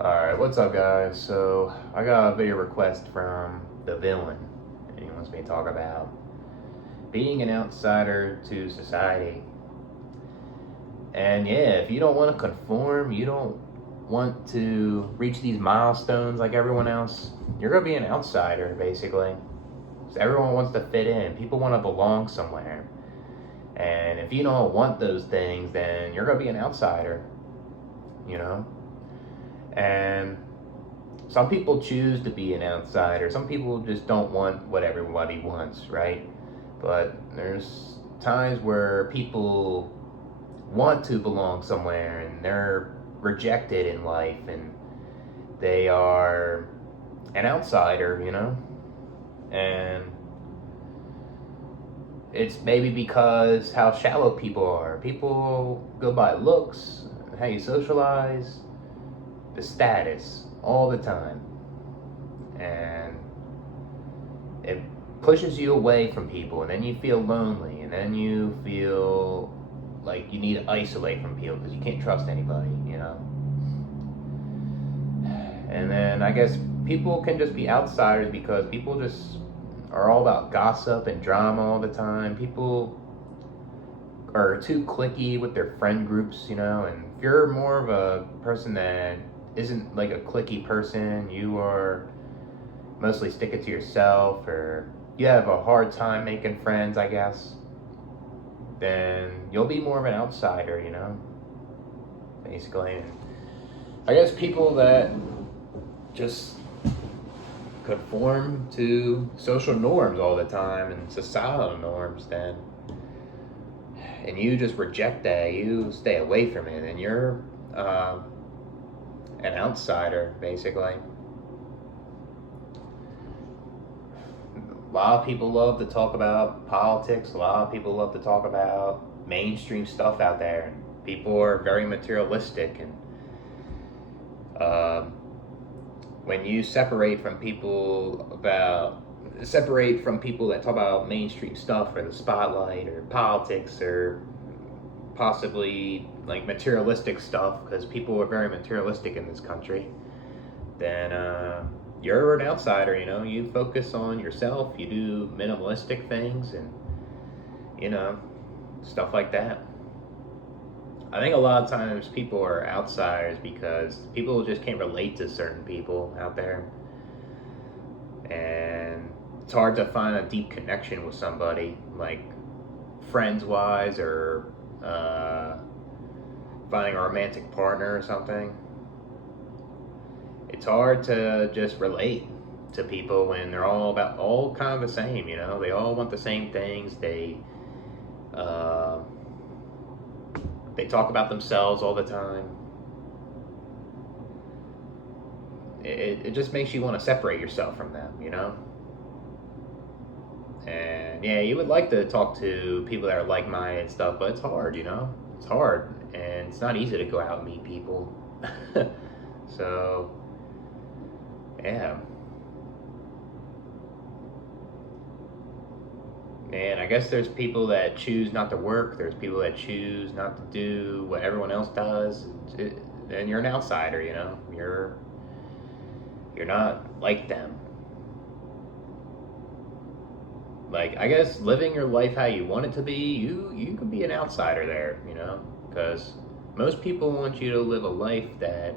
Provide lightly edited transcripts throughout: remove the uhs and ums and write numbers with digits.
Alright, what's up guys? So, I got a video request from the villain, and he wants me to talk about being an outsider to society. And yeah, if you don't want to conform, you don't want to reach these milestones like everyone else, you're going to be an outsider, basically. So everyone wants to fit in, people want to belong somewhere. And if you don't want those things, then you're going to be an outsider, you know? And some people choose to be an outsider. Some people just don't want what everybody wants, right? But there's times where people want to belong somewhere and they're rejected in life and they are an outsider, you know? And it's maybe because how shallow people are. People go by looks, how you socialize, the status all the time, and it pushes you away from people, and then you feel lonely, and then you feel like you need to isolate from people because you can't trust anybody, you know. And then I guess people can just be outsiders because people just are all about gossip and drama all the time. People are too cliquey with their friend groups, you know. And if you're more of a person that isn't like a cliquey person, you are mostly sticking to yourself, or you have a hard time making friends, I guess, then you'll be more of an outsider, you know, basically. And I guess people that just conform to social norms all the time and societal norms, then, and you just reject that, you stay away from it, and you're an outsider, basically. A lot of people love to talk about politics. A lot of people love to talk about mainstream stuff out there. People are very materialistic, and when you separate from people that talk about mainstream stuff or the spotlight or politics or possibly like materialistic stuff, because people are very materialistic in this country, then you're an outsider, you know. You focus on yourself, you do minimalistic things, and you know, stuff like that. I think a lot of times people are outsiders because people just can't relate to certain people out there, and it's hard to find a deep connection with somebody, like friends wise, or finding a romantic partner or something. It's hard to just relate to people when they're all kind of the same, you know. They all want the same things. They talk about themselves all the time. It just makes you want to separate yourself from them, you know. And yeah, you would like to talk to people that are like-minded and stuff, but it's hard, you know. It's hard, and it's not easy to go out and meet people. So yeah, man, I guess there's people that choose not to work. There's people that choose not to do what everyone else does. And you're an outsider, you know. You're not like them. Like, I guess living your life how you want it to be, you can be an outsider there, you know, because most people want you to live a life that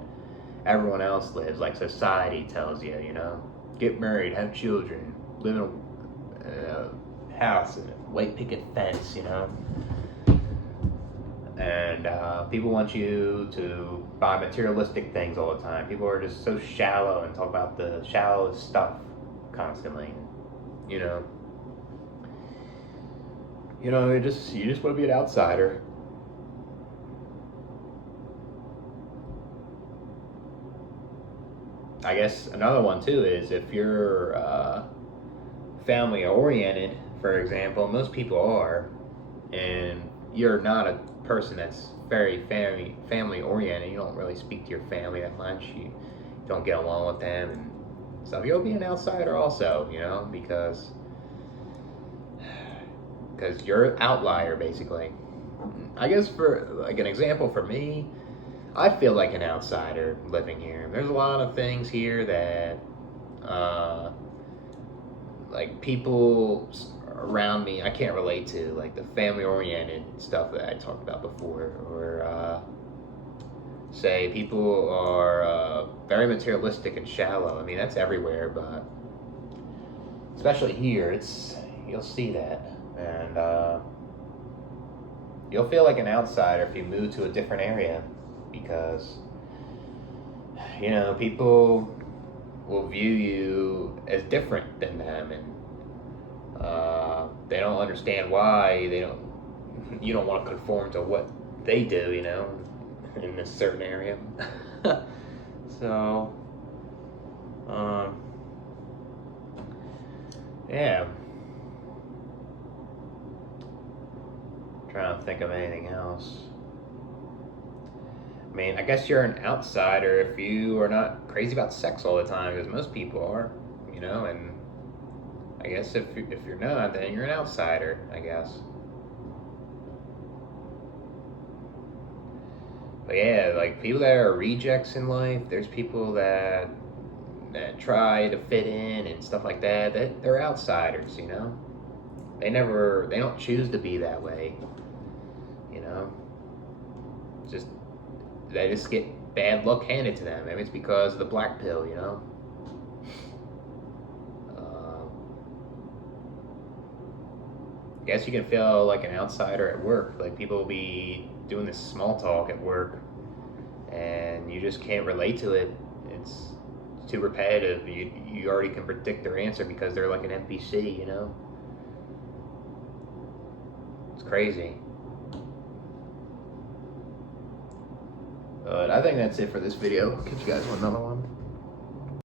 everyone else lives, like society tells you, you know. Get married, have children, live in a house and a white picket fence, you know. And people want you to buy materialistic things all the time. People are just so shallow and talk about the shallowest stuff constantly, you know. You know, you just want to be an outsider. I guess another one too is if you're family oriented, for example. Most people are, and you're not a person that's very family oriented. You don't really speak to your family that much. You don't get along with them, and so you'll be an outsider also, you know, because you're an outlier, basically. I guess for like an example for me, I feel like an outsider living here. There's a lot of things here that, like, people around me I can't relate to, like the family-oriented stuff that I talked about before, or say people are very materialistic and shallow. I mean, that's everywhere, but especially here, you'll see that, and you'll feel like an outsider if you move to a different area, because people will view you as different than them, and they don't understand why you don't want to conform to what they do, in this certain area. So, yeah. Trying to think of anything else. I mean, I guess you're an outsider if you are not crazy about sex all the time, because most people are, and I guess if you're not, then you're an outsider, I guess. But yeah, like people that are rejects in life, there's people that try to fit in and stuff like that. They're outsiders, They don't choose to be that way, Just they just get bad luck handed to them. Maybe it's because of the black pill, I guess you can feel like an outsider at work. Like people will be doing this small talk at work, and you just can't relate to it. It's too repetitive. You already can predict their answer because they're like an NPC, It's crazy. But I think that's it for this video. Catch you guys with another one.